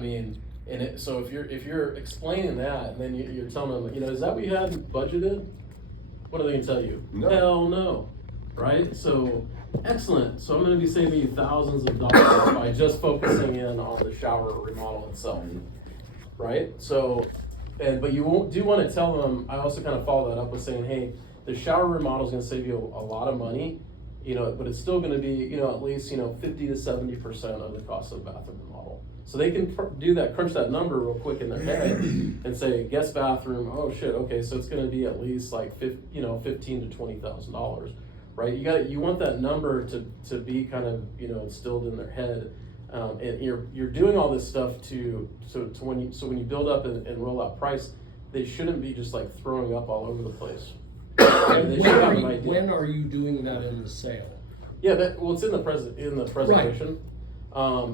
I mean, so if you're explaining that, and then you're telling them, is that what you had budgeted? What are they gonna tell you? No. Hell no, right? So, excellent. So I'm gonna be saving you thousands of dollars by just focusing in on the shower remodel itself, right? So, but you do want to tell them. I also kind of follow that up with saying, hey, the shower remodel is gonna save you a lot of money, but it's still gonna be, at least 50 to 70% of the cost of the bathroom remodel. So they can do that, crunch that number real quick in their head and say, guest bathroom, oh shit, okay, so it's gonna be at least like $15,000 to $20,000, right? You want that number to be kind of, instilled in their head. And you're doing all this stuff so when you build up and roll out price, they shouldn't be just like throwing up all over the place. And when are you doing that in the sale? Yeah, it's in the presentation.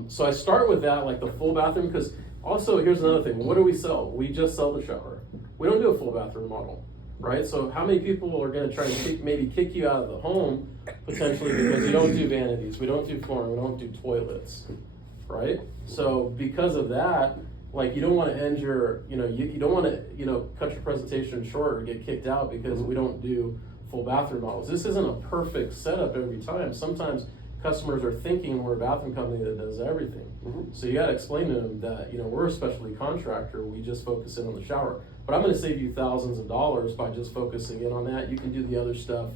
So I start with that, like the full bathroom, because also here's another thing. What do we sell? We just sell the shower. We don't do a full bathroom model, right? So how many people are going to try and maybe kick you out of the home potentially because you don't do vanities, we don't do flooring, we don't do toilets, right? So because of that, like you don't want to end your, you don't want to, cut your presentation short or get kicked out because we don't do full bathroom models. This isn't a perfect setup every time. Sometimes customers are thinking we're a bathroom company that does everything. So you got to explain to them that, we're a specialty contractor. We just focus in on the shower. But I'm going to save you thousands of dollars by just focusing in on that. You can do the other stuff,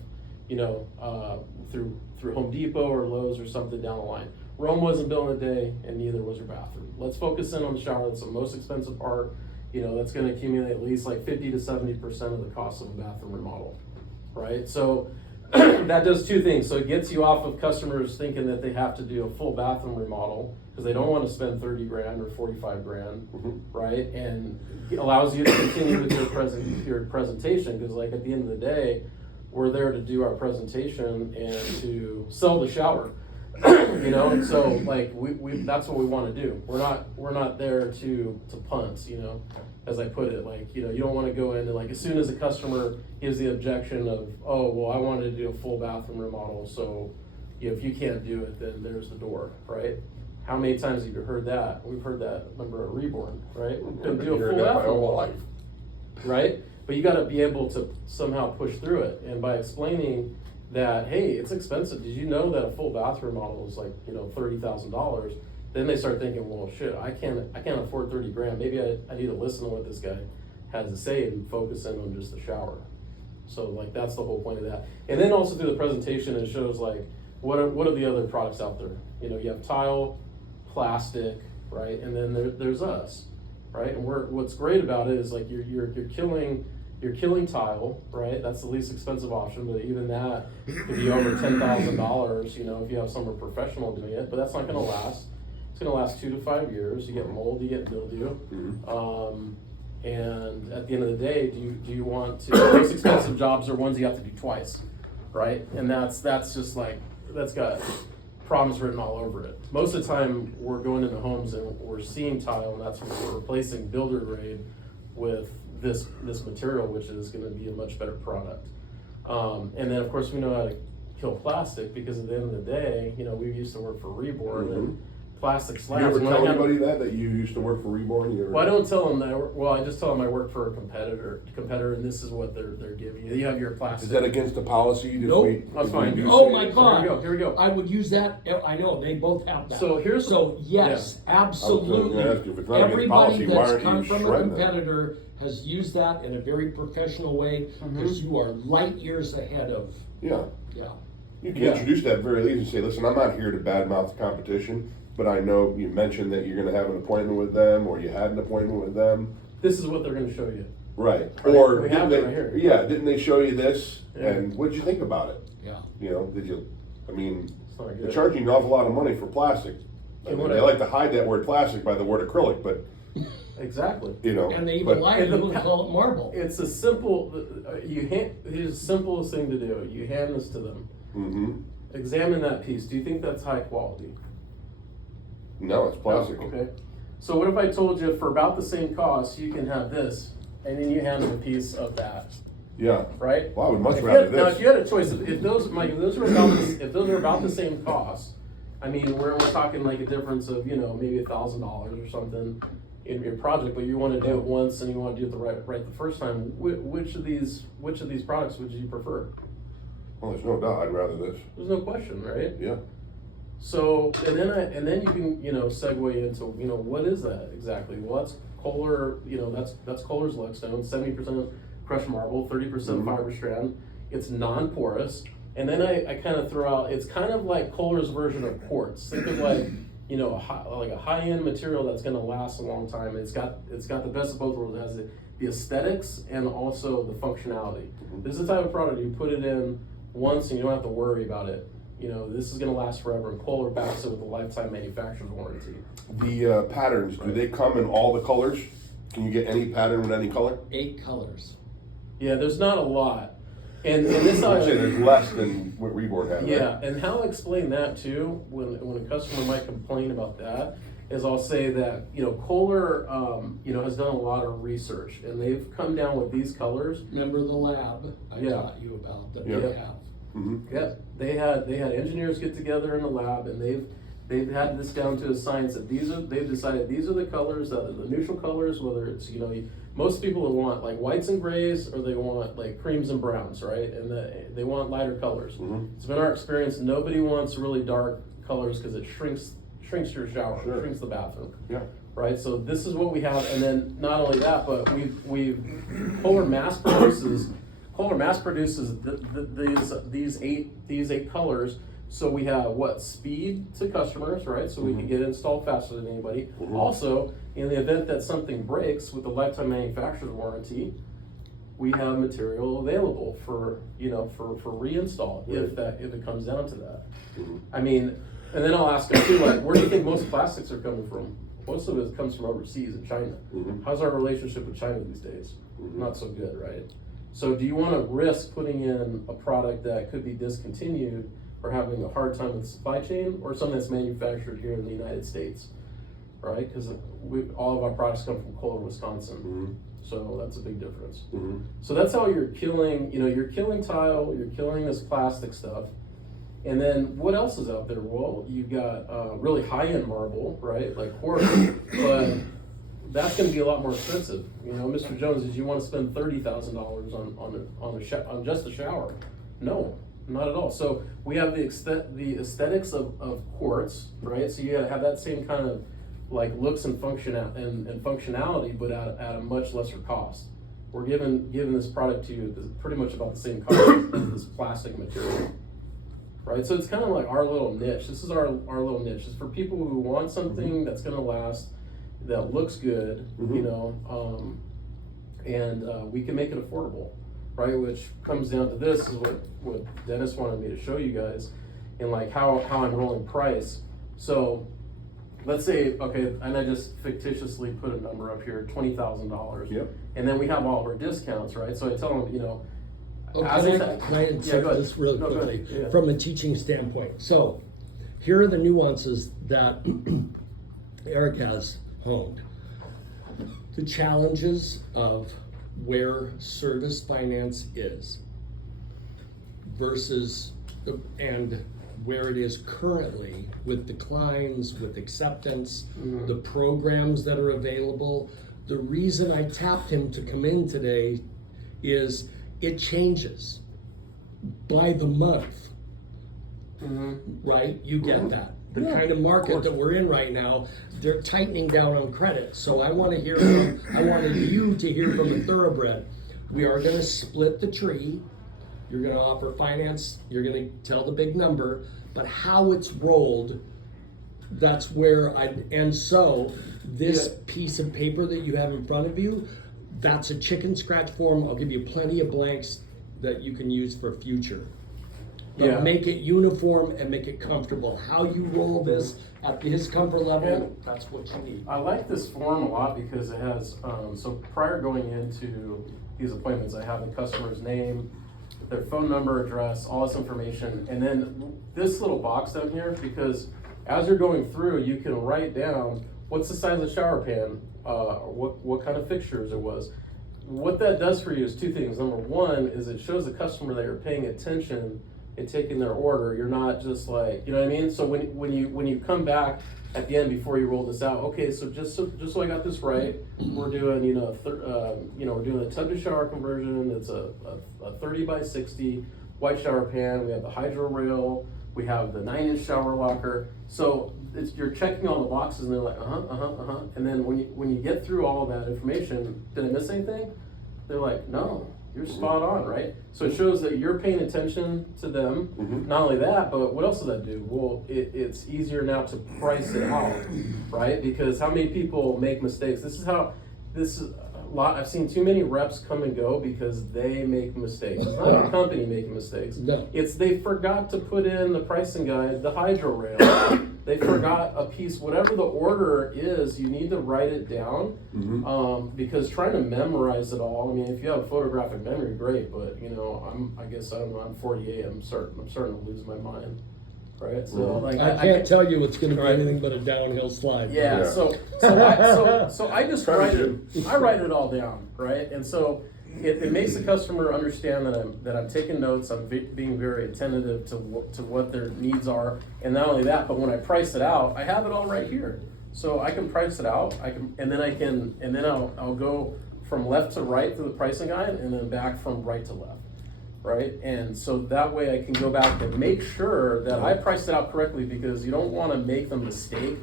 through Home Depot or Lowe's or something down the line. Rome wasn't built in a day, and neither was your bathroom. Let's focus in on the shower. That's the most expensive part. That's going to accumulate at least like 50 to 70% of the cost of a bathroom remodel, right? So that does two things. So it gets you off of customers thinking that they have to do a full bathroom remodel because they don't want to spend 30 grand or 45 grand, right? And it allows you to continue with your presentation because, like, at the end of the day, we're there to do our presentation and to sell the shower. And so like we that's what we want to do. We're not there to punt, as I put it, like, you don't want to go in and, like, as soon as a customer gives the objection of, oh, well, I wanted to do a full bathroom remodel, so if you can't do it, then there's the door, right? How many times have you heard that? We've heard that, remember, at Reborn, right? We couldn't do a full bathroom life, right? But you got to be able to somehow push through it, and by explaining that, hey, it's expensive. Did you know that a full bathroom model is like, $30,000? Then they start thinking, well, shit, I can't afford 30 grand. Maybe I need to listen to what this guy has to say and focus in on just the shower. So, like, that's the whole point of that. And then also through the presentation, it shows, like, what are the other products out there? You have tile, plastic, right? And then there's us, right? And what's great about it is, like, you're killing tile, right? That's the least expensive option, but even that could be over $10,000, if you have someone professional doing it, but that's not gonna last. It's gonna last 2 to 5 years. You get mold, you get mildew. And at the end of the day, do you want to, the most expensive jobs are ones you have to do twice, right? And that's just like, that's got problems written all over it. Most of the time, we're going into homes and we're seeing tile, and that's when we're replacing builder grade with this material, which is going to be a much better product. And then, of course, we know how to kill plastic because at the end of the day, we used to work for Reborn and plastic slabs. You ever tell anybody that you used to work for Reborn? Well, I don't tell them that. I just tell them I work for a competitor, and this is what they're giving you. You have your plastic. Is that against the policy? Nope. That's fine. Oh my God! Here we go. I would use that. I know they both have that. So yes, absolutely. Everybody that's come from a competitor has used that in a very professional way because you are light years ahead of. Yeah. You can introduce that very easily and say, listen, I'm not here to badmouth the competition, but I know you mentioned that you're going to have an appointment with them, or you had an appointment with them. This is what they're going to show you. Right. Or we have it right here. Yeah, didn't they show you this? Yeah. And what did you think about it? Yeah. Did you, they're good. charging an awful lot of money for plastic. They like to hide that word plastic by the word acrylic, but. Exactly. And they even lie and call it marble. It's a simple, here's the simplest thing to do. You hand this to them. Examine that piece. Do you think that's high quality? No, it's plastic. Oh, okay. So what if I told you for about the same cost, you can have this, and then you hand them a piece of that? Yeah. Right? Well, I would much rather this. Now, if you had a choice, if those are about the same cost, I mean, we're talking like a difference of, you know, maybe $1,000 or something in your project, but you want to do it once and you want to do it right the first time. Which of these products would you prefer? Well, there's no doubt, I'd rather this. There's no question, right? Yeah. So, and then you can, you know, segue into, you know, what is that exactly? Well, that's Kohler, you know, that's Kohler's Luckstone, 70% crushed marble, 30% fiber strand. It's non-porous. And then I kind of throw out, it's kind of like Kohler's version of quartz. Think of like, you know, a high-end material that's going to last a long time. It's got the best of both worlds. It has the aesthetics and also the functionality. This is the type of product you put it in once and you don't have to worry about it. You know, this is going to last forever, and Kohler backs it with a lifetime manufacturer's warranty. The patterns, do they come in all the colors? Can you get any pattern with any color? 8 colors. Yeah, there's not a lot. And this I'd say there's less than what Reborn has. Yeah, right? and how I explain that too, when a customer might complain about that, is I'll say that, you know, Kohler, you know, has done a lot of research, and they've come down with these colors. Remember the lab I Yeah. taught you about that Yeah. they have. Mm-hmm. Yeah, they had engineers get together in the lab, and they've had this down to a science that they've decided these are the colors that are the neutral colors, whether it's, you know, most people will want like whites and grays, or they want like creams and browns, right? And they want lighter colors. It's been our experience, nobody wants really dark colors because it shrinks your shower, Sure. shrinks the bathroom. Yeah. Right, so this is what we have, and then not only that, but Kohler mass produces these eight colors. So we have speed to customers, right? So we can get it installed faster than anybody. Also, in the event that something breaks with the lifetime manufacturer's warranty, we have material available for reinstall if it comes down to that. I mean, and then I'll ask them too, like, where do you think most plastics are coming from? Most of it comes from overseas in China. How's our relationship with China these days? Not so good, right? So do you want to risk putting in a product that could be discontinued or having a hard time with the supply chain, or something that's manufactured here in the United States, right? Because all of our products come from Kohler, Wisconsin. So that's a big difference. So that's how you're killing tile, you're killing this plastic stuff. And then what else is out there? Well, you've got really high-end marble, right? Like quartz, but that's going to be a lot more expensive. You know, Mr. Jones, did you want to spend $30,000 on just the shower? No, not at all. So we have the aesthetics of quartz, right? So you got to have that same kind of like looks and functionality, but at a much lesser cost. We're giving this product to you pretty much about the same cost as this plastic material. Right, so it's kind of like our little niche. This is our little niche. It's for people who want something that's going to last, that looks good, you know, and we can make it affordable, right? Which comes down to this is what Dennis wanted me to show you guys, and like how I'm rolling price. So let's say, okay, and I just fictitiously put a number up here, $20,000. Yep. And then we have all of our discounts, right? So I tell them, you know. Can I insert this really quickly from a teaching standpoint? So here are the nuances that Eric has honed. The challenges of where service finance is versus and where it is currently with declines, with acceptance, the programs that are available. The reason I tapped him to come in today is it changes by the month, right? You get that. The kind of market that we're in right now, they're tightening down on credit. So I wanted you to hear from a thoroughbred. We are gonna split the tree. You're gonna offer finance, you're gonna tell the big number, but how it's rolled, that's where so this piece of paper that you have in front of you, that's a chicken scratch form. I'll give you plenty of blanks that you can use for future. But make it uniform and make it comfortable. How you roll this at his comfort level, that's what you need. I like this form a lot because it has, so prior going into these appointments, I have the customer's name, their phone number, address, all this information, and then this little box down here, because as you're going through, you can write down what's the size of the shower pan, what kind of fixtures it was. What that does for you is two things. Number one is it shows the customer that you're paying attention and taking their order. You're not just like, you know what I mean? So when you come back at the end before you roll this out, okay, so just so I got this right, we're doing, we're doing a tub to shower conversion. It's a 30 by 60 white shower pan. We have the hydro rail. We have the 9-inch shower locker. So you're checking all the boxes, and they're like, And then when you get through all of that information, did I miss anything? They're like, no, you're spot on, right? So it shows that you're paying attention to them. Not only that, but what else does that do? Well, it's easier now to price it out, right? Because how many people make mistakes? This is a lot. I've seen too many reps come and go because they make mistakes. It's not the company making mistakes. No. It's they forgot to put in the pricing guide, the hydro rail. They forgot a piece, whatever the order is, you need to write it down. Because trying to memorize it all, I mean, if you have photographic memory, great, but I'm 48, I'm starting to lose my mind. Right? So like I can't tell you it's gonna be Right. anything but a downhill slide. Yeah, Yeah. So I just write it all down, right? And so it makes the customer understand that I'm taking notes, I'm being very attentive to what their needs are, and not only that, but when I price it out, I have it all right here. So I can price it out, and then I'll go from left to right through the pricing guide, and then back from right to left. Right, and so that way I can go back and make sure that I priced it out correctly, because you don't want to make the mistake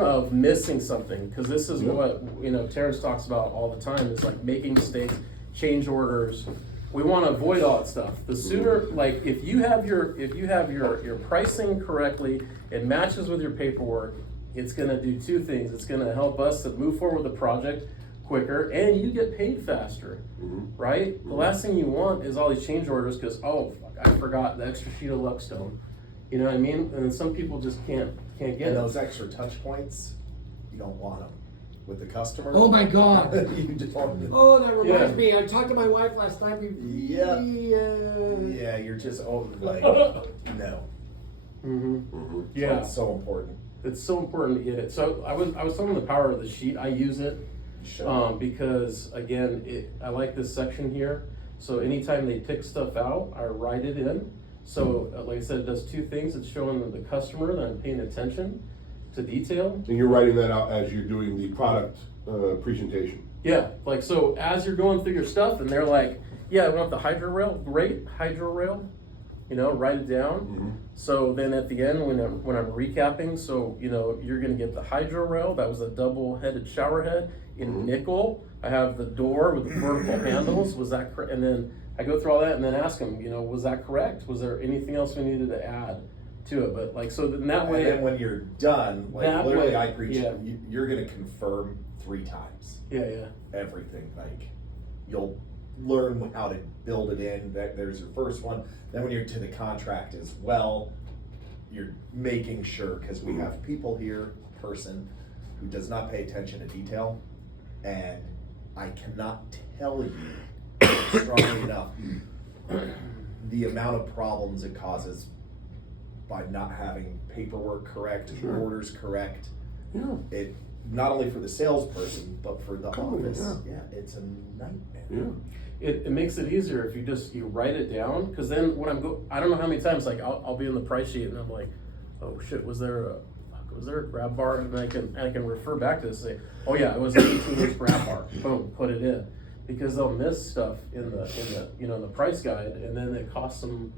of missing something, because this is what Terrence talks about all the time. It's like making mistakes, change orders. We want to avoid all that stuff. The sooner, like if you have your pricing correctly, it matches with your paperwork. It's going to do two things. It's going to help us to move forward with the project quicker, and you get paid faster, right? The last thing you want is all these change orders because, I forgot the extra sheet of Luckstone. You know what I mean? And then some people just can't get And it. those extra touch points, you don't want them with the customer. Oh my God. You don't. Oh, that reminds Yeah. me. I talked to my wife last time. Yeah. Yeah, you're just like no. Yeah, It's so important. it's so important to get it. So I was telling the power of the sheet. I use it because again, I like this section here. So anytime they pick stuff out, I write it in. So like I said, it does two things. It's showing the customer that I'm paying attention to detail. And you're writing that out as you're doing the product presentation. Yeah, like so as you're going through your stuff and they're like, yeah, we want the hydro rail, great hydro rail, write it down. So then at the end when I'm recapping, so you're gonna get the hydro rail, that was a double-headed shower head in nickel. I have the door with the vertical handles, was that correct? And then I go through all that and then ask them, was that correct? Was there anything else we needed to add to it? But like, so then that way. And then when you're done, like That literally way, I preach, yeah. you're gonna confirm 3 times Yeah. everything. Like you'll learn how to build it in. There's your first one. Then when you're to the contract as well, you're making sure, because we have people here, person who does not pay attention to detail, and I cannot tell you strongly enough the amount of problems it causes by not having paperwork correct, orders correct. Yeah. It not only for the salesperson but for the Company, office. Yeah, it's a nightmare. Yeah. It makes it easier if you write it down, because then when I don't know how many times, like I'll be in the price sheet and I'm like, oh shit, was there a grab bar? And I can refer back to this and say, oh yeah, it was an 18-inch grab bar. Boom, put it in, because they'll miss stuff in the price guide, and then it costs them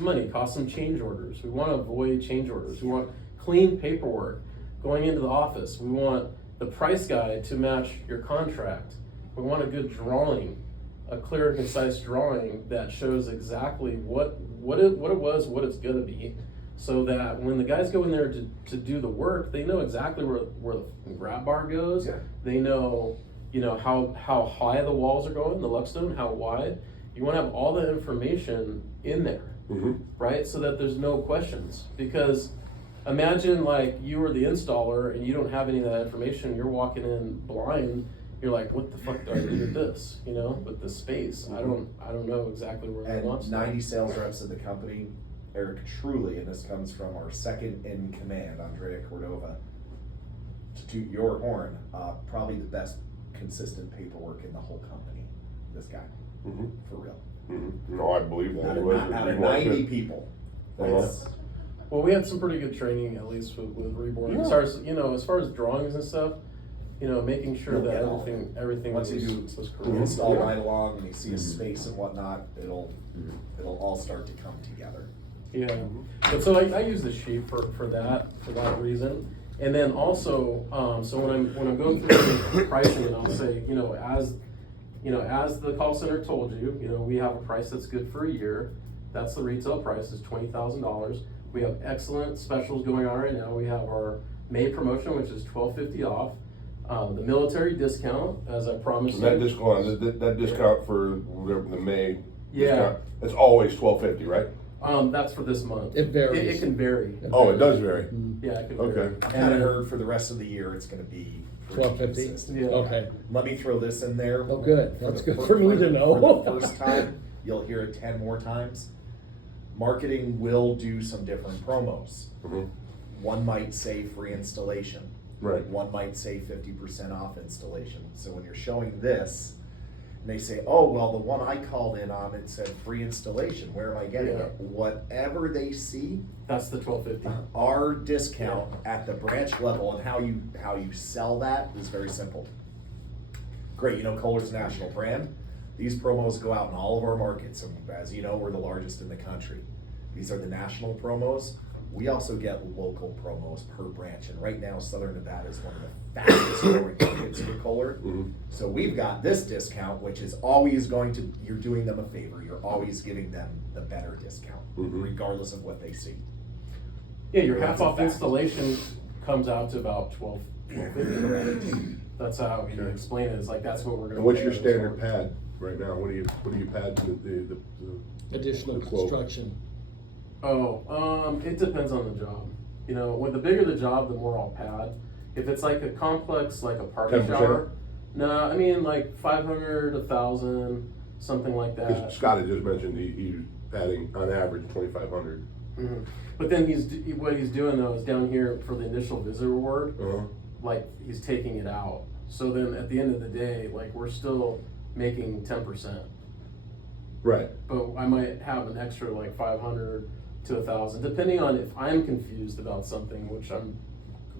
money, costs them change orders. We want to avoid change orders. We want clean paperwork going into the office. We want the price guide to match your contract. We want a good drawing, a clear and concise drawing that shows exactly what it was, what it's gonna be, so that when the guys go in there to do the work, they know exactly where the grab bar goes. Yeah. They know, how high the walls are going, the Luckstone, how wide. You want to have all the information in there, right? So that there's no questions. Because imagine like you were the installer and you don't have any of that information. You're walking in blind. You're like, what the fuck do I do with this? With the space, I don't know exactly where it wants. And 90 sales reps of the company, Eric truly, and this comes from our second in command, Andrea Cordova, to toot your horn, probably the best consistent paperwork in the whole company. This guy, for real. No, I believe that. Out It of, was out of Reborn 90 Fit. people. Uh-huh. That's, Well, we had some pretty good training, at least with Reborn. As far as, as far as drawings and stuff, making sure You'll that get all everything once was, you do was correct. install Yeah. right along and you see a space and whatnot, it'll all start to come together. Yeah, but so I use the sheet for that reason. And then also, so when I'm going through the pricing, and I'll say, as the call center told you, we have a price that's good for a year. That's the retail price, is $20,000. We have excellent specials going on right now. We have our May promotion, which is $12.50 off. The military discount, as I promised. And that you. discount, that discount for the May Yeah. discount, it's always $12.50, right? That's for this month. It varies. It can vary. Oh, it does vary. Yeah, it can Okay. vary. I've And kind of then- heard for the rest of the year it's going to be pretty $12.50? consistent. Yeah. Okay. Let me throw this in there. Oh, good. For That's the good fir- for me to know. For the first time, you'll hear it 10 more times. Marketing will do some different promos. Mhm. One might say free installation. Right. One might say 50% off installation. So when you're showing this, and they say, oh, well, the one I called in on, it said free installation. Where am I getting Yeah. it? Whatever they see, That's the $12.50. our discount at the branch level and how you sell that is very simple. Great, Kohler's a national brand. These promos go out in all of our markets, and as you know, we're the largest in the country. These are the national promos. We also get local promos per branch, and right now Southern Nevada is one of the fastest growing markets for Kohler. So we've got this discount, which is always you're doing them a favor. You're always giving them the better discount, regardless of what they see. Yeah, your That's half a off fact. installation comes out to about $12.50. That's how you explain it. It's like that's what we're gonna. And what's pay your us standard for. pad right now? What do you pad the Additional The quote. construction. It depends on the job. When the bigger the job, the more I'll pad. If it's like a complex, like a party 10%? shower, no, I mean like 500, 1,000, something like that. Because Scott had just mentioned he's padding on average 2,500. Mhm. But then what he's doing though is down here for the initial visit reward, Uh-huh. like he's taking it out. So then at the end of the day, like we're still making 10%. Right. But I might have an extra like 500 to 1,000, depending on if I'm confused about something, which I'm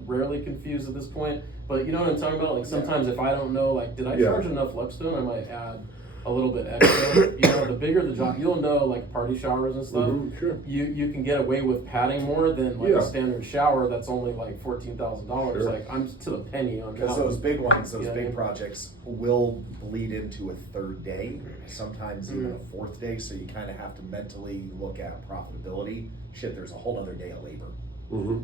rarely confused at this point. But you know what I'm talking about? Like sometimes if I don't know, like did I Yeah. charge enough Lepstone, I might add a little bit extra. The bigger the job, you'll know like party showers and stuff. Sure. You can get away with padding more than like Yeah. a standard shower that's only like $14,000. Sure. Like I'm to the penny on Because that. those big ones, those Yeah. big projects will bleed into a third day, sometimes even a fourth day, so you kind of have to mentally look at profitability. Shit, there's a whole other day of labor, Mm-hmm.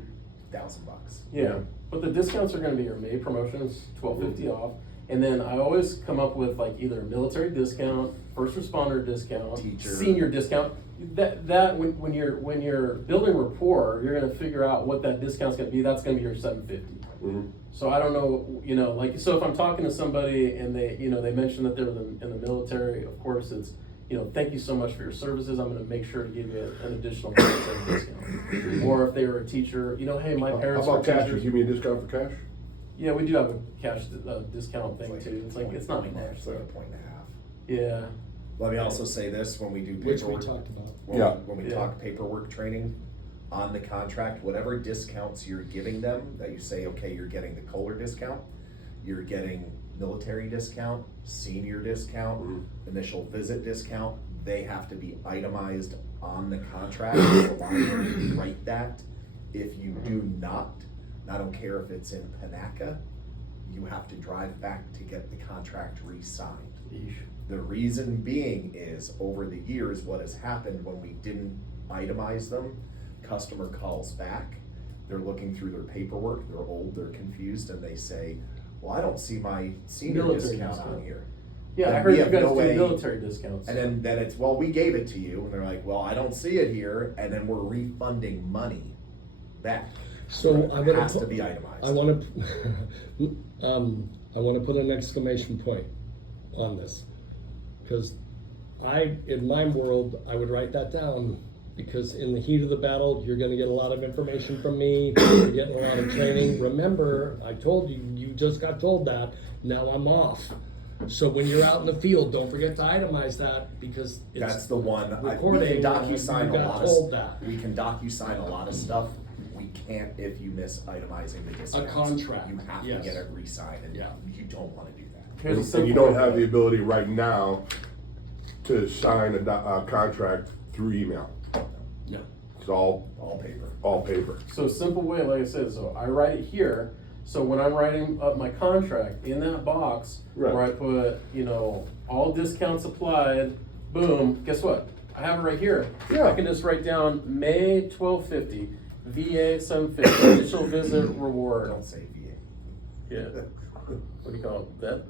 $1,000. Yeah, but the discounts are gonna be your May promotions, $12.50 off. And then I always come up with like either a military discount, first responder discount, Teacher. senior discount. That when you're building rapport, you're gonna figure out what that discount's gonna be. That's gonna be your $750. Mm-hmm. So I don't know, like, so if I'm talking to somebody and they mention that they're in the military, of course it's, thank you so much for your services. I'm gonna make sure to give you an additional military discount. Or if they were a teacher, hey, my parents How were about cash? You teachers. give me a discount for cash? Yeah, we do have a cash discount thing too. It's like, it's not point, much. it's like a point and a half. Yeah. Let me also say this, when we do Which we paperwork, talked about. when we Yeah. talk paperwork training, on the contract, whatever discounts you're giving them, that you say, okay, you're getting the Kohler discount, you're getting military discount, senior discount, initial visit discount, they have to be itemized on the contract, so I write that. If you do not, and I don't care if it's in Panaca, you have to drive back to get the contract re-signed. Yeesh. The reason being is, over the years, what has happened when we didn't itemize them, customer calls back, they're looking through their paperwork, they're old, they're confused, and they say, well, I don't see my senior Military discount discount. on here. Yeah, And I heard we you have guys no do way- military discounts. And then it's, well, we gave it to you, and they're like, well, I don't see it here, and then we're refunding money back. So I'm It gonna has to put- be itemized. I want to, I want to put an exclamation point on this, because in my world, I would write that down, because in the heat of the battle, you're going to get a lot of information from me. You're getting a lot of training. Remember, I told you, you just got told that. Now I'm off. So when you're out in the field, don't forget to itemize that because That's it's the one. We recording, can DocuSign you a got lot told of. that. We can DocuSign a lot of stuff. We can't if you miss itemizing the discounts. contract, You have yes. to get it re-signed, and Yeah. you don't want to do that. Here's a And simple you don't way. have the ability right now to sign a contract through email. No. It's all All paper. paper. So simple way, like I said, so I write it here, so when I'm writing up my contract, in that box, Right. where I put, you know, all discounts applied, boom, guess what? I have it right here. Yeah. I can just write down May 1250, VA 750, initial visit reward. Don't say VA. Yeah, what do you call it, vet?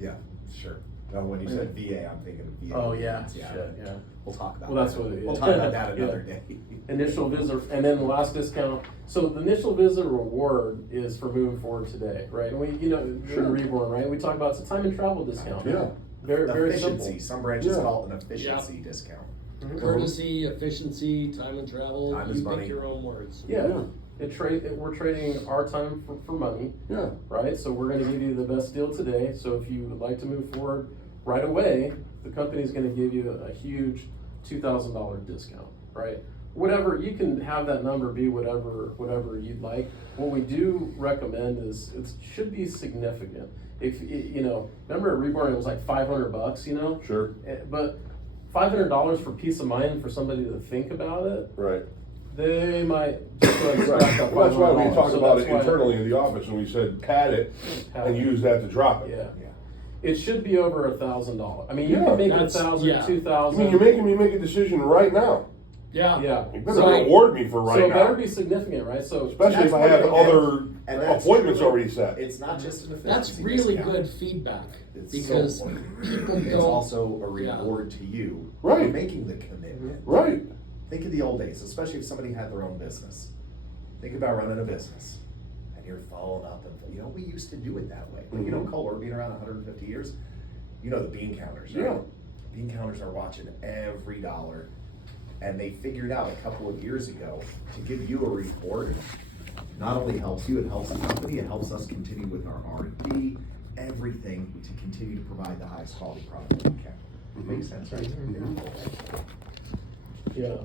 Yeah, sure. Now, when you said VA, I'm thinking of VA. Oh, yeah, Yeah. shit, yeah. We'll talk about Well, that's that. what it is. We'll talk about that another Yeah. day. Initial visit, and then the last discount. So the initial visit reward is for moving forward today, right? And we, you know, Sure. in Reborn, right? We talk about it's a time and travel discount. Yeah. Very simple. Efficiency. Some branches Yeah. call it an efficiency discount. Courtesy, efficiency, time and travel, Time is you money. pick your own words. Yeah. We're trading our time for money, Yeah. right? So we're gonna give you the best deal today. So if you would like to move forward right away, the company's gonna give you a huge $2,000 discount, right? Whatever, you can have that number be whatever you'd like. What we do recommend is, it should be significant. If, you know, remember at Reborn, it was like $500, you know? Sure. But $500 for peace of mind for somebody to think about it, Right. they might just go and scratch that Well, that's why we $500. talked So about that's it why- internally in the office, and we said pad it Pad and it. use that to drop it. Yeah. Yeah. It should be over $1,000. I mean, you Yeah. can make it That's- 1,000, yeah. 2,000. I mean, you're making me make a decision right now. Yeah. Yeah. You better So- reward me for right So it better now. be significant, right? So Especially if I That's have what it other is. And that's appointments true. already set. It's not just an efficiency That's really discount. good feedback It's because so important. people It's don't. also a Yeah. reward to you Right. for making the commitment. Right. Think of the old days, especially if somebody had their own business. Think about running a business and you're following up and, you know, we used to do it that way. But you know, Mhm. Kohler being around 150 years, you know the bean counters, right? Yeah. Bean counters are watching every dollar. And they figured out a couple of years ago to give you a report. Not only helps you, it helps the company, it helps us continue with our R&D, everything to continue to provide the highest quality product we can. Makes sense, right? yeah.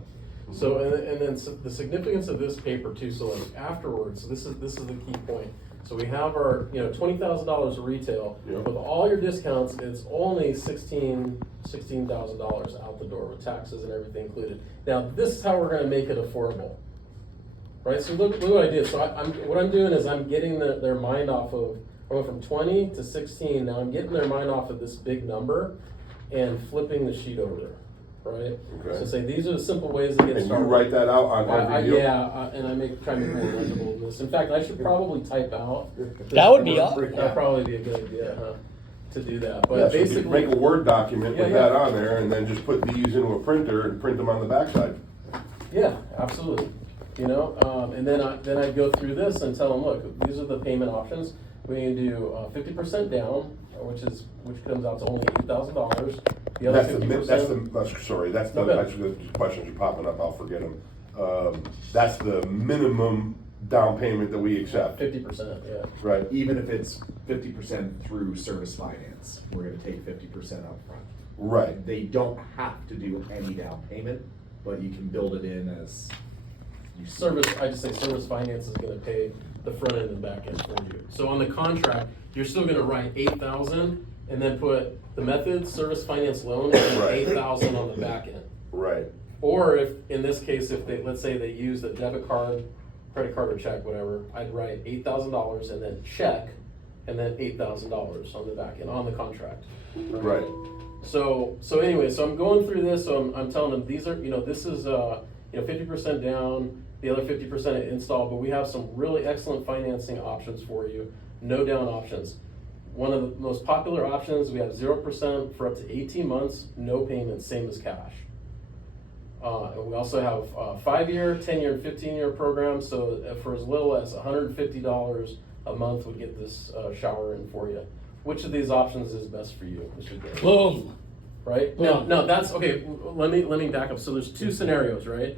So and then the significance of this paper too. So like afterwards, so this is the key point. So we have our, you know, $20,000 of retail. Yeah. With all your discounts, it's only $16,000 out the door with taxes and everything included. Now, this is how we're gonna make it affordable. Right, so look what I did. So what I'm doing is I'm getting their mind off of, I went from 20 to 16, now I'm getting their mind off of this big number and flipping the sheet over, right? Okay. So say, these are the simple ways to get And you started. write that out on every deal? And I try to make more legible than this. In fact, I should probably type out. That would be awesome. That'd probably be a good idea, huh, to do that, Yeah, but so you basically. make a Word document with Yeah, yeah. that on there, and then just put these into a printer and print them on the backside. Yeah, absolutely. You know, and then I'd go through this and tell them, look, these are the payment options. We can do 50% down, which comes out to only $8,000. The other That's the, 50%. that's the, Okay. actually, the questions are popping up, I'll forget them. That's the minimum down payment that we accept, 50%, yeah. right? Even if it's 50% through service finance, we're gonna take 50% upfront. Right, They don't have to do any down payment, but you can build it in as you I just say service finance is gonna pay the front end and back end for you. So on the contract, you're still gonna write 8,000 and then put the method, service finance loan, and then Right. 8,000 on the back end. right, Or if, in this case, if they, let's say they use a debit card, credit card or check, whatever, I'd write $8,000 and then check, and then $8,000 on the back end, on the contract. right. So anyway, so I'm going through this, so I'm telling them, these are, you know, this is, 50% down, the other 50% install, but we have some really excellent financing options for you, no down options. One of the most popular options, we have 0% for up to 18 months, no payments, same as cash. And we also have 5-year, 10-year, and 15-year programs, so for as little as $150 a month would get this shower in for you. Which of these options is best for you, Mr. Gray? Boom. Right? Boom. No, that's, okay, let me back up. So there's two scenarios, right?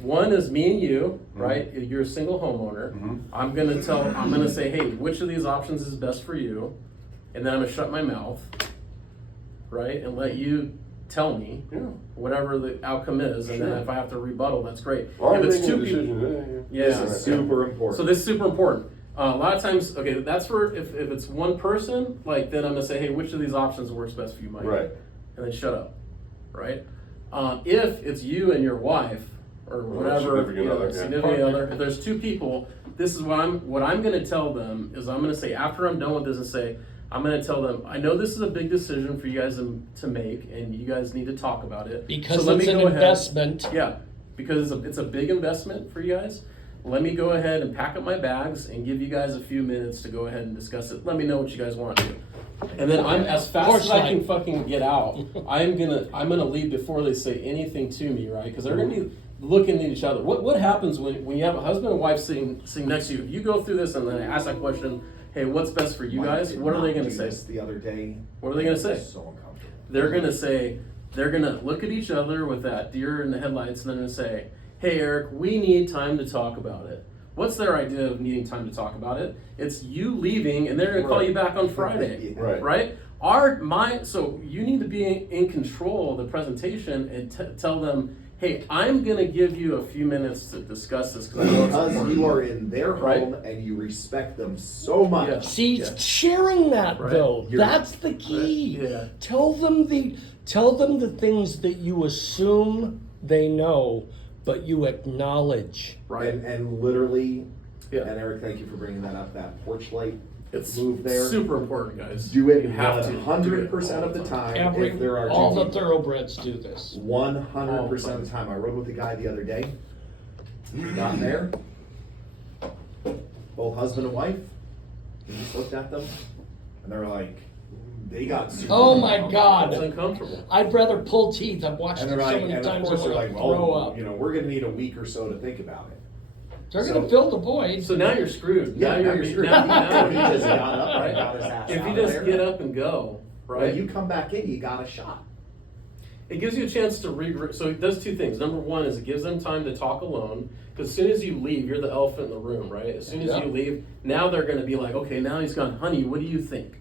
One is me and you, right? You're a single homeowner. Mhm. I'm gonna say, hey, which of these options is best for you? And then I'm gonna shut my mouth. right? And let you tell me Yeah. whatever the outcome is, and then Sure. if I have to rebuttal, that's great. Well, I'm If it's making a two people, decision. yeah. This is super important. So this is super important. A lot of times, okay, that's where if it's one person, like then I'm gonna say, hey, which of these options works best for you, Mike? Right. And then shut up, right? If it's you and your wife or whatever, significant other, yeah. significant other, if there's two people, this is what I'm gonna tell them is I'm gonna say after I'm done with this and say I'm gonna tell them I know this is a big decision for you guys to make and you guys need to talk about it Because let it's me an go ahead. investment. Yeah, because it's a big investment for you guys. Let me go ahead and pack up my bags and give you guys a few minutes to go ahead and discuss it. Let me know what you guys want to do. And then I'm as fast as I can fucking get out. I'm gonna leave before they say anything to me, right? Because they're gonna be looking at each other. What happens when you have a husband and wife sitting next to you? If you go through this and then I ask that question, hey, what's best for you Mike guys? did What are they not gonna do say? this the other day. What are they gonna say? So uncomfortable. They're gonna look at each other with that deer in the headlights and they're gonna say, hey Eric, we need time to talk about it. What's their idea of needing time to talk about it? It's you leaving and they're gonna call you back on Friday, Yeah. Right. right? So you need to be in control of the presentation and tell them, hey, I'm gonna give you a few minutes to discuss this because I know it's Because important. you are in their Right. home and you respect them so much. Yeah. See, Yeah. sharing that Right. though, You're- that's the key. Right. Yeah. Tell them the things that you assume they know, but you acknowledge. Right. And literally, Yeah. and Eric, thank you for bringing that up, that porch light It's move there. super important, guys. Do it You have to do it 100% all of the time Every if there are two all the people. thoroughbreds do this. 100% of the time. I rode with a guy the other day. Got there. Both husband and wife. He just looked at them, and they're like, they got super Oh my It's God! uncomfortable. I'd rather pull teeth. I've watched And it they're so like, many and of times. course I they're want like, to throw well, up. you know, we're gonna need a week or so to think about it. They're so- gonna fill the void. So now you're screwed. Yeah, now you're screwed. Now He just got up and got his ass If out you of just there. get up and go, right? When you come back in, you got a shot. It gives you a chance to regroup. So it does two things. Number one is it gives them time to talk alone. Because as soon as you leave, you're the elephant in the room, right? As soon as Yeah. you leave, now they're going to be like, okay, now he's gone, honey, what do you think?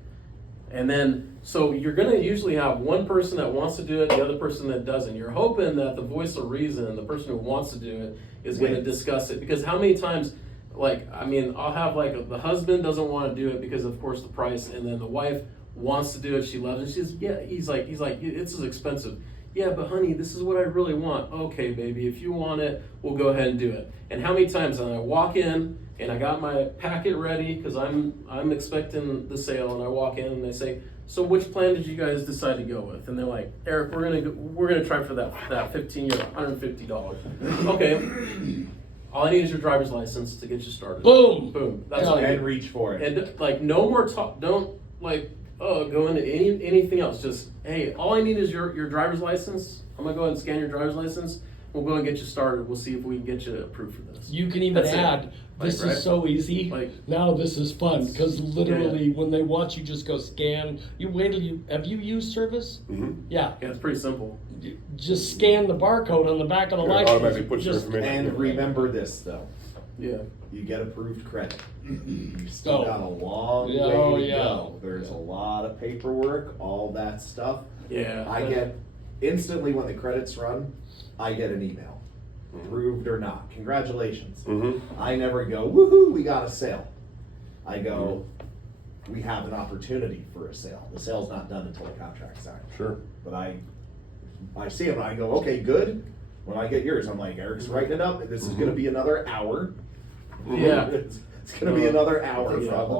And then, so you're going to usually have one person that wants to do it, the other person that doesn't. You're hoping that the voice of reason, the person who wants to do it, is going to Wins. discuss it. Because how many times, like, I mean, I'll have like the husband doesn't want to do it because of course the price, and then the wife wants to do it. She loves it. She's he's like, it's as expensive. Yeah, but honey, this is what I really want. Okay, baby, if you want it, we'll go ahead and do it. And how many times I walk in and I got my packet ready because I'm expecting the sale, and I walk in and they say, so which plan did you guys decide to go with? And they're like, Eric, we're gonna try for that 15-year, $150. Okay. All I need is your driver's license to get you started. Boom. Boom. That's all I And need. reach for it. And like no more talk. Don't like go into anything else. Just hey, all I need is your driver's license. I'm gonna go ahead and scan your driver's license. We'll go and get you started. We'll see if we can get you approved for this. You can even That's it. add, this Like, right? is so easy. Like- Now this is fun because literally when they watch you just go scan. You wait till have you used service? Mm-hmm. Yeah. Yeah, it's pretty simple. You just scan the barcode on the back of the Yeah, license. automatically puts your Just- information. And remember this though, Yeah. you get approved credit. You still Oh. got a long Yeah, way oh, to yeah. go. There's a lot of paperwork, all that stuff. Yeah. I get instantly when the credits run, I get an email. Approved or not. Congratulations. Mm-hmm. I never go, woohoo, we got a sale. I go, we have an opportunity for a sale. The sale's not done until the contract's signed. Sure. But I see it and I go, okay, good. When I get yours, I'm like, Eric's writing it up. This is gonna be another hour. Yeah. It's gonna be another hour Yeah. from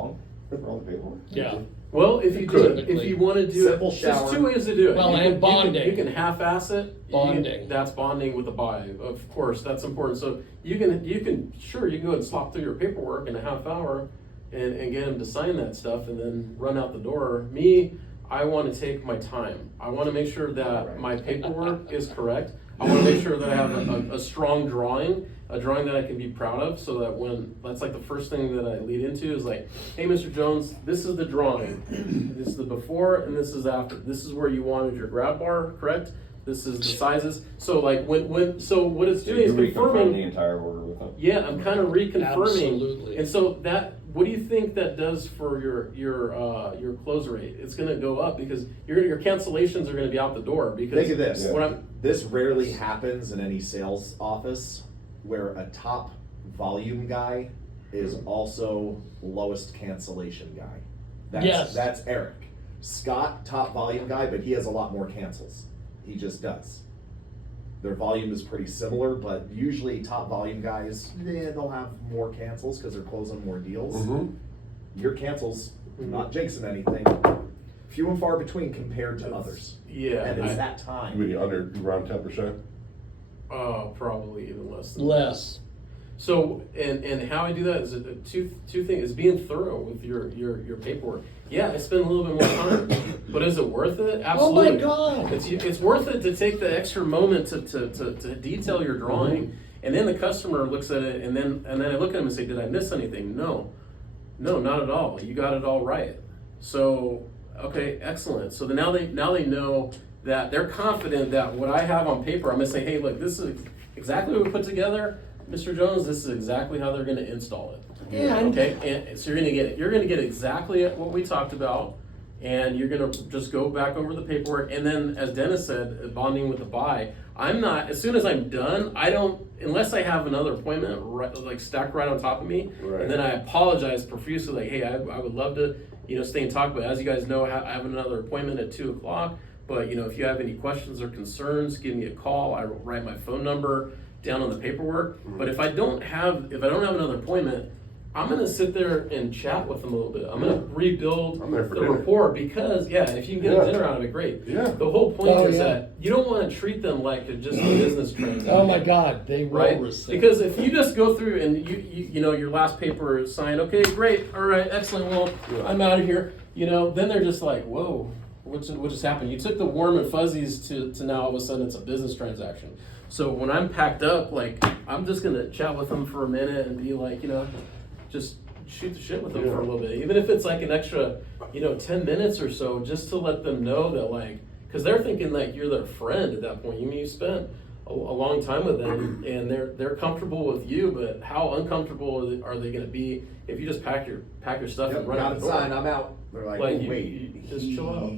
All the paperwork. Yeah. Well, if you do it, if Typically. you want to do Simple it, there's shower. two ways to do it. Well, You and can- bonding. You can half-ass it. You can- Bonding. That's bonding with a buy. Of course, that's important. So you can sure you can go ahead and slop through your paperwork in a half hour and get them to sign that stuff and then run out the door. Me, I want to take my time. I want to make sure that Right. my paperwork is correct. I want to make sure that I have a strong drawing, a drawing that I can be proud of, so that when, that's like the first thing that I lead into is like, hey, Mr. Jones, this is the drawing. This is the before and this is after. This is where you wanted your grab bar, correct? This is the sizes. So like so what it's doing is You reconfirm the confirming. entire order with them. Yeah, I'm kind of reconfirming. Absolutely. And so what do you think that does for your close rate? It's going to go up because your cancellations are going to be out the door. Because Think of this. What I'm, This rarely happens in any sales office where a top volume guy is also lowest cancellation guy. Yes. That's Eric. Scott, top volume guy, but he has a lot more cancels. He just does. Their volume is pretty similar, but usually top volume guys, they'll have more cancels because they're closing more deals. Mhm. Your cancels, not jinxing anything, few and far between compared to others. yeah, And it's that time. Maybe under around 10%. probably even less than Less. So, and how I do that is two things, is being thorough with your paperwork. Yeah, I spend a little bit more time, but is it worth it? Absolutely. God. It's worth it to take the extra moment to detail your drawing, and then the customer looks at it, and then I look at them and say, did I miss anything? No, not at all. You got it all right. So, okay, excellent. So now they know that they're confident that what I have on paper, I'm gonna say, hey, look, this is exactly what we put together. Mr. Jones, this is exactly how they're going to install it. And Okay, and so you're going to get exactly what we talked about, and you're going to just go back over the paperwork. And then, as Dennis said, bonding with the buy. I'm not, as soon as I'm done, I don't, unless I have another appointment like stacked right on top of me, Right. and then I apologize profusely, like, hey, I would love to, stay in talk, but as you guys know, I have another appointment at 2:00. But if you have any questions or concerns, give me a call. I write my phone number down on the paperwork. But if I don't have another appointment, I'm gonna sit there and chat with them a little bit. I'm gonna rebuild I'm there for the dinner. rapport because if you can get Yeah. a dinner out of it, great. Yeah. The whole point Oh, is yeah. that you don't want to treat them like just a business transaction. oh my God, they will Right? receive. Because if you just go through and you your last paper is signed, okay, great, all right, excellent, well, Yeah. I'm out of here. Then they're just like, whoa, what just happened? You took the warm and fuzzies to now all of a sudden it's a business transaction. So when I'm packed up, like, I'm just gonna chat with them for a minute and be like, just shoot the shit with them for a little bit, even if it's like an extra, 10 minutes or so, just to let them know that, like, because they're thinking like you're their friend at that point. You spent a long time with them, and they're comfortable with you. But how uncomfortable are they going to be if you just pack your stuff Yep, and run got out the the door? sign, I'm out. They're like, Like, oh, you wait, just chill out.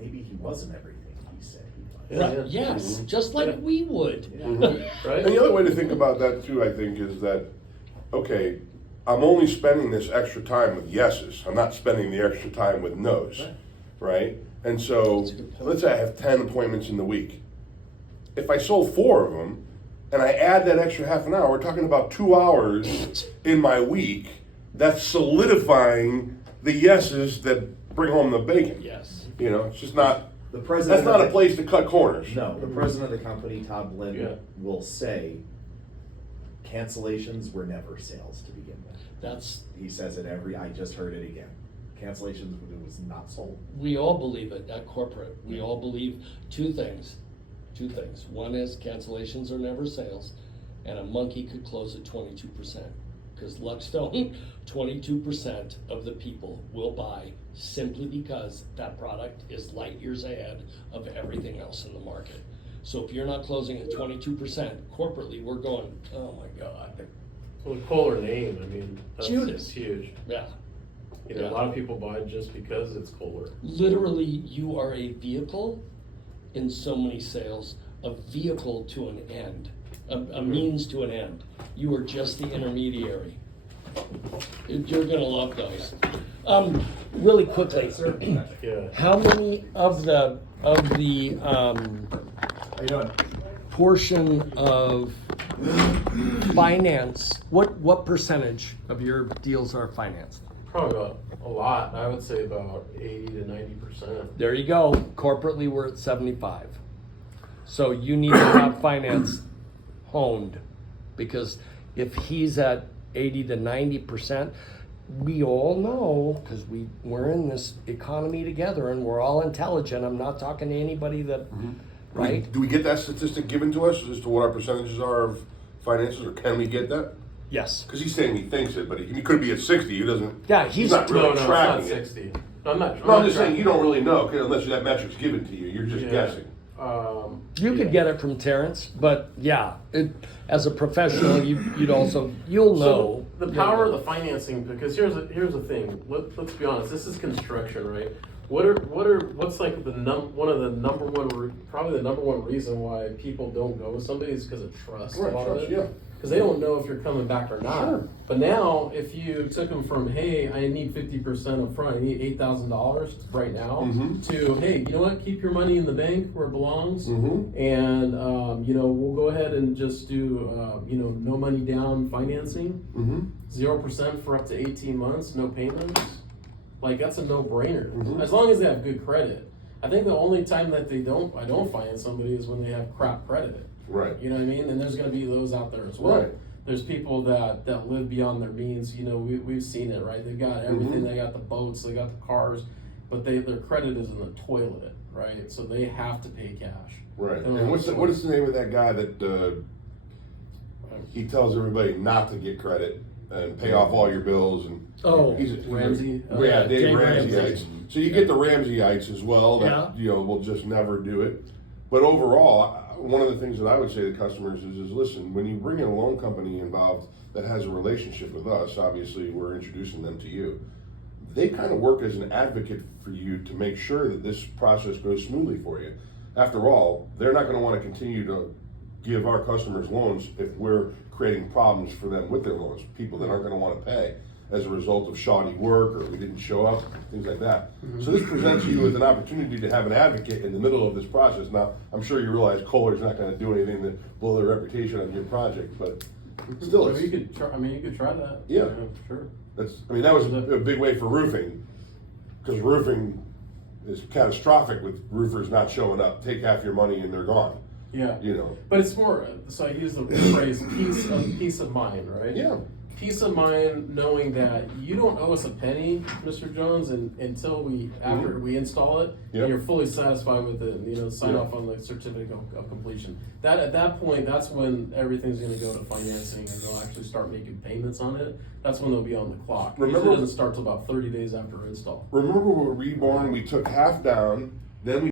Maybe he wasn't everything he said he was. Yeah. Right, yes, just like Yeah. we would. Right? And the other way to think about that too, I think, is that, okay, I'm only spending this extra time with yeses. I'm not spending the extra time with nos, right? And so, That's a good point. let's say I have 10 appointments in the week. If I sold 4 of them, and I add that extra half an hour, we're talking about 2 hours in my week. That's solidifying the yeses that bring home the bacon. Yes. It's just not, The president. that's not of a the- place to cut corners. No, the president of the company, Todd Blinn, Yeah. will say cancellations were never sales to begin with. That's, He says it I just heard it again. Cancellations was not sold. we all believe it at corporate. We all believe two things. One is cancellations are never sales, and a monkey could close at 22%. Because Luckstone, 22% of the people will buy simply because that product is light years ahead of everything else in the market. So if you're not closing at 22%, corporately, we're going, oh my God. Well, the Kohler name, I mean, that's Judas. huge. Yeah. A lot of people buy just because it's Kohler. Literally, you are a vehicle in so many sales, a vehicle to an end, a means to an end. You are just the intermediary. You're gonna love those. Really quickly, Yeah. how many of the How you doing? portion of finance, what percentage of your deals are financed? Probably about a lot. I would say about 80 to 90%. There you go. Corporately, we're at 75. So you need to have finance honed, because if he's at 80 to 90%, we all know, because we're in this economy together and we're all intelligent. I'm not talking to anybody that, right? Do we get that statistic given to us as to what our percentages are of finances, or can we get that? Yes. Because he's saying he thinks it, but he could be at 60. He doesn't. Yeah, He's not really No, it's not tracking it. 60. I'm not. No, I'm just saying you don't really know 'cause unless that metric's given to you. You're just Yeah. guessing. You could get it from Terrence, but yeah, as a professional, you'll know. the power of the financing, because here's the thing. Let's be honest. This is construction, right? What's like one of the number one probably the number one reason why people don't go with somebody is because of trust. Right, a lot of trust, it. yeah. Because they don't know if you're coming back or not. Sure. But now, if you took them from, hey, I need 50% up front, I need $8,000 right now, Mhm. to, hey, you know what, keep your money in the bank where it belongs, Mhm. and, we'll go ahead and just do, no money down financing, Mm-hmm. 0% for up to 18 months, no payments. Like, that's a no-brainer, Mhm. as long as they have good credit. I think the only time that I don't finance somebody is when they have crap credit. Right. You know what I mean? And there's gonna be those out there as well. Right. There's people that live beyond their means, we've seen it, right? They've got everything, Mhm. they got the boats, they got the cars, but their credit is in the toilet, right? So they have to pay cash. Right. They don't And have what a is the name of that guy that he tells everybody not to get credit and pay off all your bills and Oh, he's Ramsey? Yeah, Dave Dave Ramseyites. Ramsey. So you get the Ramseyites as well that will just never do it. But overall, one of the things that I would say to customers is listen, when you bring in a loan company involved that has a relationship with us, obviously we're introducing them to you. They kind of work as an advocate for you to make sure that this process goes smoothly for you. After all, they're not going to want to continue to give our customers loans if we're creating problems for them with their loans. People that aren't going to want to pay as a result of shoddy work or we didn't show up, things like that. So this presents you with an opportunity to have an advocate in the middle of this process. Now, I'm sure you realize Kohler's not going to do anything to blow their reputation on your project, but still, So it's, you could try. You could try that. Yeah. Sure. that was a big way for roofing, because roofing is catastrophic with roofers not showing up. Take half your money and they're gone. Yeah. You know. But it's more. So I use the phrase peace of mind, right? Yeah. Peace of mind, knowing that you don't owe us a penny, Mr. Jones, until after we install it, Yep. and you're fully satisfied with it, and sign Yep. off on the certificate of completion. That at that point, that's when everything's going to go to financing, and they'll actually start making payments on it. That's when they'll be on the clock. Remember- Usually it doesn't start till about 30 days after install. Remember when Reborn, we took half down, then we